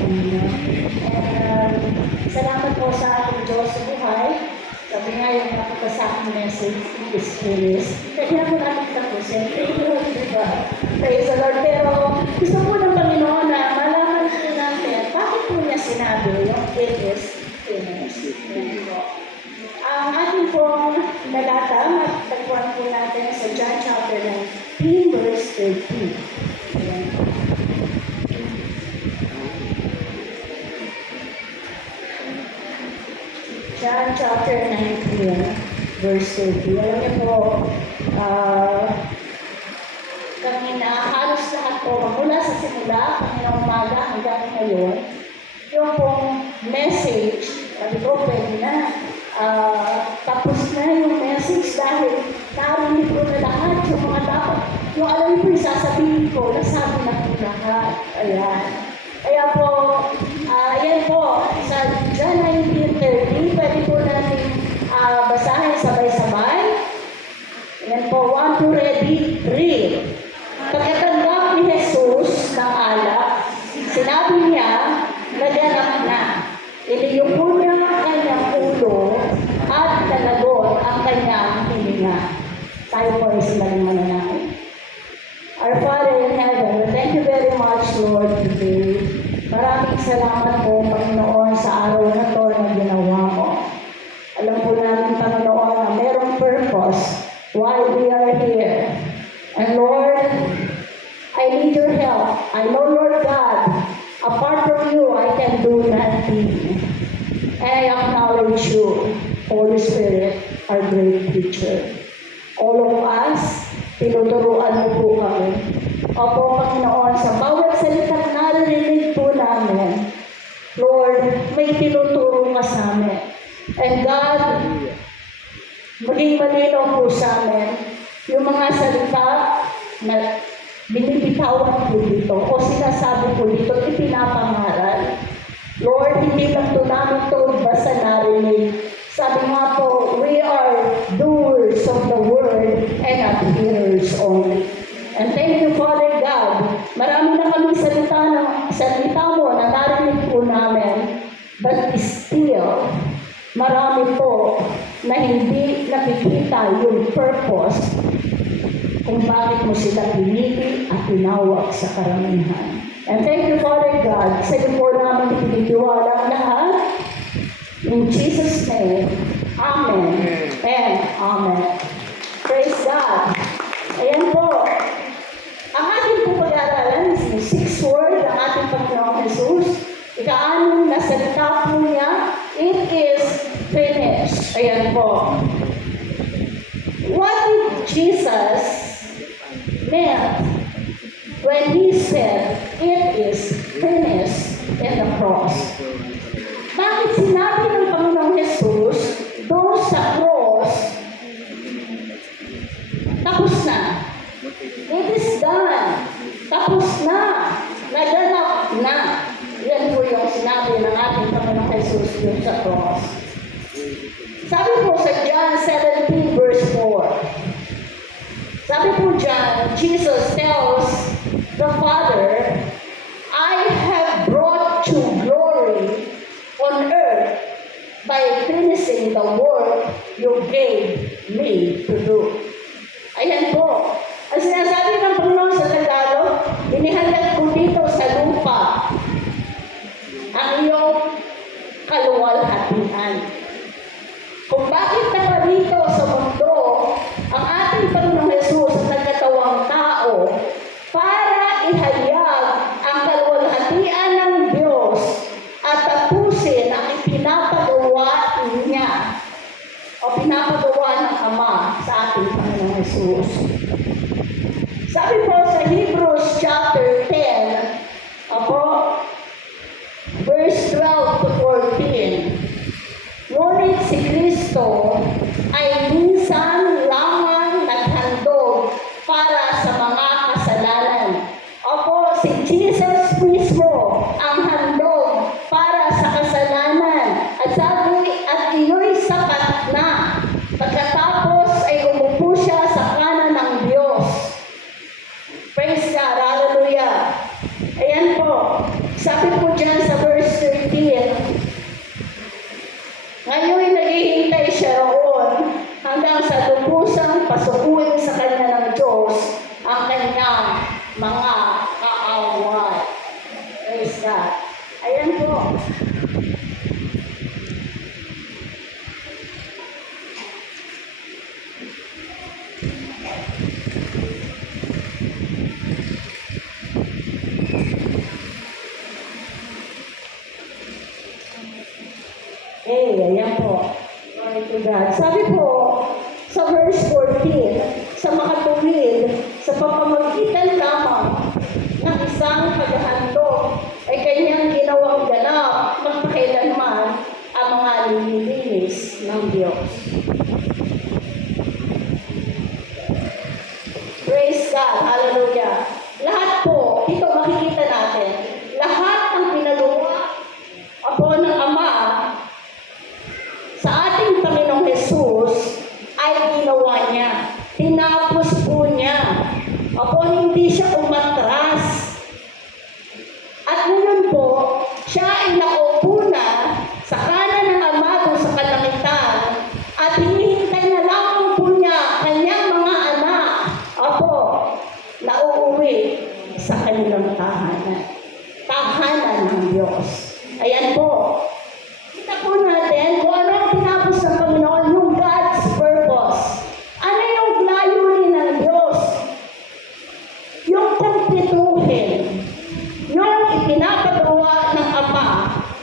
And salamat po sa ating Diyos sa buhay. Sabi nga yung nakita sa aking message, is curious. Kaya po natin tapusin. Thank you, God. Praise the Lord. Pero gusto po ng Panginoon na malaman po natin, bakit po niya sinabi yung it is finished. Ang ating pong nalata, matagpuan po natin sa John chapter 19, verse 13. Ayan. John chapter 19, verse 30. Alam niyo po, kami na halos lahat po, mula sa simula, kami na umaga hanggang ngayon, yung pong message, sabi ko, pwede na, tapos na yung message dahil narinig ko na lahat, yung mga dapat, yung alam ko yung sasabihin ko, nasabi na po lahat. Ayan. Kaya po, yan po, sa John 19:30, pwede po natin basahin sabay-sabay. Yan po, 1, 2, ready, read. Pagkatanggap ni Jesus ng alak, sinabi niya, naganap na. Iliyuko niya ang kanyang ulo at nalagot ang kanyang hininga. Tayo po ay silang mananangin. Our Father in heaven, thank you very much, Lord, today. Maraming salamat po, Panginoon, sa araw na to na ginawa mo. Alam po namin, Panginoon, na merong purpose why we are here. And Lord, I need your help. I know, Lord God, apart from you, I can do nothing. And I acknowledge you, Holy Spirit, our great teacher. All of us, tinuturuan mo po kami. Opo, Panginoon, sa bawat salitang narinig po namin, Lord, may tinuturo ka sa amin. And God, maging malinaw po sa amin yung mga salita na binibitawan po dito o sinasabi po dito, ipinapangaral. Lord, hindi lang ito namin ito basta narinig. Sabi nga po, we are doers of the word and not hearers only. And thank you, Father God. Marami na kami salita mo na narinig po namin. But still, marami po na hindi nakikita yung purpose kung bakit mo sila pinili at tinawag sa karamihan. And thank you, Father God. Sa iyo po namin pinitiwala ang lahat. In Jesus' name, Amen and Amen. Praise God. Ayan po. Ang ating po pag-aaralan is yung 6th word ng ating Panginoong Jesus. Ika-anong na salita po niya, it is finished. Ayan po. What did Jesus meant when he said, it is finished in the cross? Bakit sinabi ng Panginoong Jesus doon sa cross, tapos na. It is done. Tapos na. Naganap na. Yan po yung sinabi ng ating Panginoong Jesus doon sa cross. Sabi po sa John 17 verse 4. Sabi po dyan, Jesus tells the Father, I have brought you glory on earth by finishing the work you gave me to do. Ayan po. Ang sinasabi ng Panginoon sa Tagalog, inihalag ko dito sa lupa ang iyong kaluwalhatian. Kung bakit naparito sa mundo ang ating Panginoong Jesus sa nagkatawang tao para ihayag ang kaluwalhatian ng Diyos at tapusin ang ipinapagawa niya o pinapagawa ng Ama sa ating Panginoong Jesus. Sabi po sa Hebrews chapter 10, verse 12 to 14, ngunit si Kristo ay minsan lamang naghandog para sa mga kasalanan. Opo, si Jesus mismo ang handog para sa kasalanan. At sabi, at iyo'y sapat na. Pagkatapos ay umupo siya sa kanan ng Diyos. Praise God, hallelujah. Ayan po. Ayan po. Glory to God. Sabi po, sa verse 14, sa makatuwid, sa pamamagitan lamang ng isang paghahandog ay kanyang ginawang ganap magpakailanman ang mga nililinis ng Diyos. Praise God. Hallelujah. Lahat po, ito makikita natin, lahat ng pinagawa ako ng Ama sa ating Panginoong Jesus ay ginawa niya. Tinapos po niya. Ako hindi siya umatras. At ngayon po, siya ay nakaupo na sa kanan ng Ama doon sa kalangitan at hinihintay na lamang po niya kanyang mga anak. Ako, na uuwi sa kanilang tahanan. Tahanan ng Diyos. Ayan po. Kita po natin kung ano ang tinapos ng Panginoon, yung God's purpose. Ano yung layunin ng Diyos? Yung kumpletuhin. Yung ipinapagawa ng Ama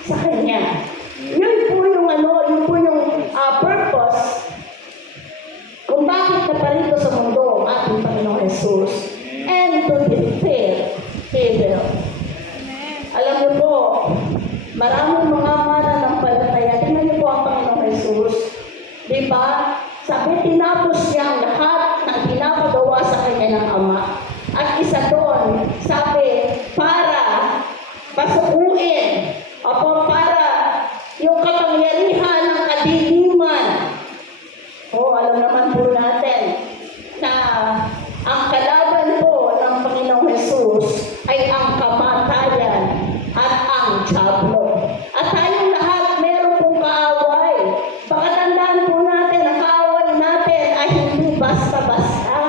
sa Kanya. Yun po yung yun po yung purpose kung bakit naparito sa mundo ang ating Panginoong Jesus. And to defeat evil. Alam niyo po, maraming mga mananampalataya. Tingnan niyo po ang Panginoong Jesus. Di ba? Sabi, tinapos niya ang lahat ng pinapagawa sa kanya ng Ama. At isa doon, sabi, para pasukuin o para yung kapangyarihan ng kadiliman. O, alam naman po natin na ang kalaban po ng Panginoong Jesus ay ang kamatayan at ang diablo. At tayong lahat meron pong kaaway. Baka tandaan po natin, ang kaaway natin ay hindi basta-basta.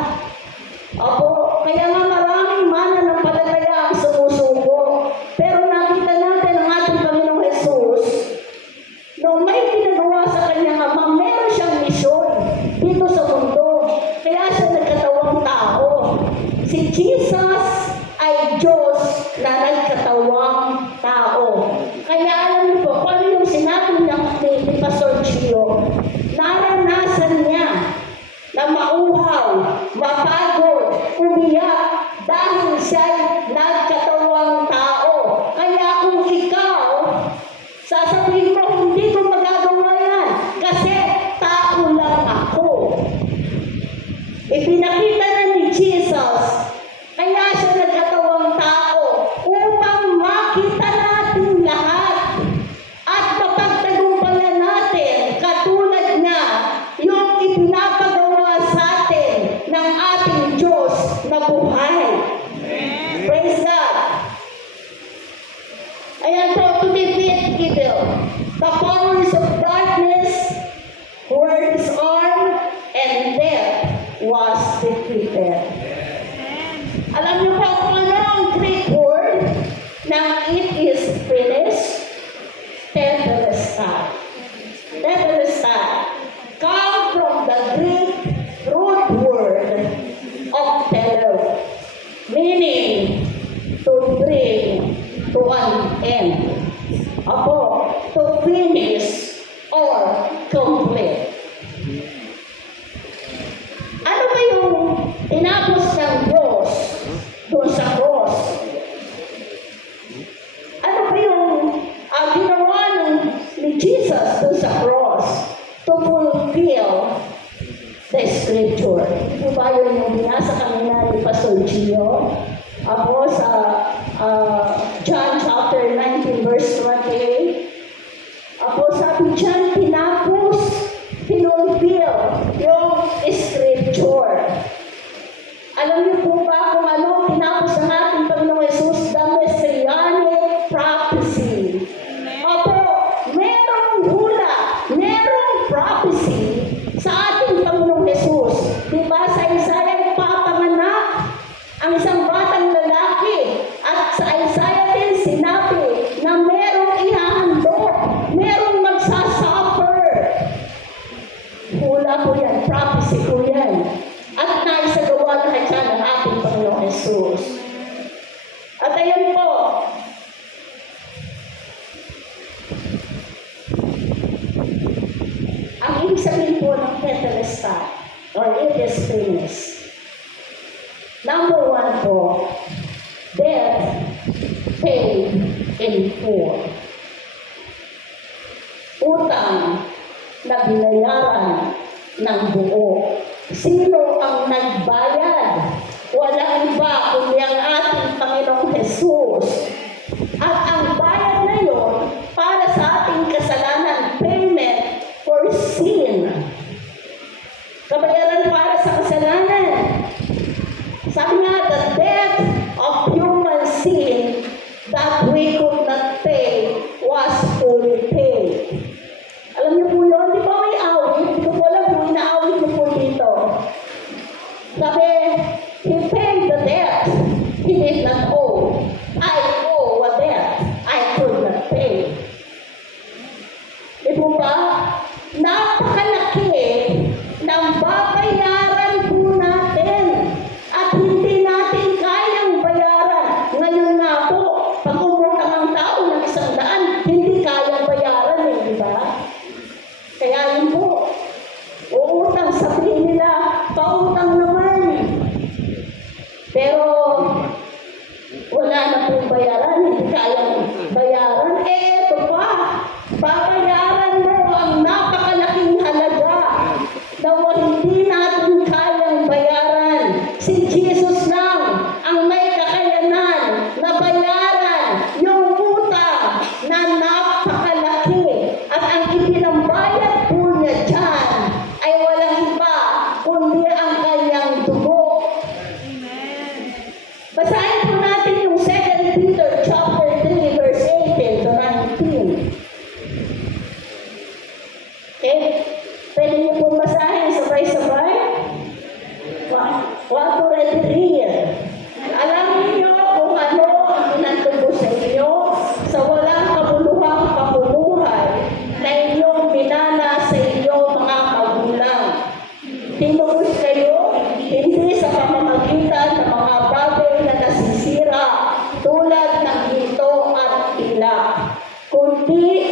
Opo, kaya nga maraming mananampalataya ang sumusuko. Pero nakita natin ang ating Panginoong Jesus, nung may ginagawa sa kanyang Ama, meron siyang misyon dito sa mundo. Kaya siya nagkatawang tao. Si Jesus ay Diyos na nagkatawang tao. Kaya alam niyo po, kung ano yung sinabi ni Pastor Gio, naranasan niya na mauhaw, mapagod, umiyak, dahil siya'y nagkatawang tao. Kaya kung ikaw, sasabihin mo, hindi ko magagawa yan kasi tao lang ako. Ipinakita na ni Jesus, kaya siya nagkatawang tao upang makita natin lahat at mapagtagumpayan natin katulad na yung ipinapagawa sa atin ng ating Diyos na buhay. Praise God! Ayan po, to defeat evil. The powers of darkness were disarmed and death was defeated. Alam niyo po kung ano ang Greek word na it is finished? Tetelestai. Tetelestai come from the Greek root word of telo, meaning to bring to an end. Apo, to finish or complete. Ano ba yung tinapos ng Diyos doon sa cross? Ano ba yung ginawa ni Jesus doon sa cross to fulfill the scripture? Ito ba yung binasa kanina ni Pastor Gio? Ako sa John chapter 19 verse 28. Ako sabi dyan, tinapos, tinulfill yung scripture. Alam niyo po ba kung ano tinapos ng ating Panginoong Jesus? The Messianic prophecy. Opo, merong hula, merong prophecy sa ating Panginoong Jesus. Diba sa Isaiah papanganak ang isang batang lalaki at sa Isaiah din sinabi na meron is finished. Number 1 po, debt paid in full. Utang na binayaran ng buo. Sino ang nagbayad? Walang iba kundi ang ating Panginoong Jesus. At ang bayad na yon para sa ating kasalanan, payment for sin. Kabayaran para sa kasalanan. Sabi nga, the debt of human sin that we could not pay was fully paid. Alam niyo po yun? Di ba may awit? Hindi ko po alam kung inaawit niyo po dito. Sabi, he paid the debt he did not owe. I owe a debt I could not pay. Di po ba? Napakalaki ng babayaran po natin at hindi natin kayang bayaran. Ngayon nga po, pag umutang ang tao ng 100, hindi kayang bayaran eh, di ba? Kaya yun po, uutang, sabihin nila, pautang naman. Pero, wala na pong bayaran, hindi kayang bayaran. Eh, ito pa, babayaran mo ang napakalaking halaga na hindi natin kayang bayaran. Si Jesus lang ang may kakayanan na bayaran yung utang na napakalaki. At ang ipinambayad po niya dyan ay walang iba kundi ang kanyang dugo. Basahin po natin yung 2 Peter chapter 3 verse 18 to 19. Okay? Pwede niyo po basahin sabay-sabay? One to read. Alam niyo kung ano ang pinatubo sa inyo sa walang kabuluhang pamumuhay na inyong minana sa inyo mga magulang. Tinubos kayo hindi sa pamamagitan ng mga bagay na nasisira tulad ng ginto at ilak, kundi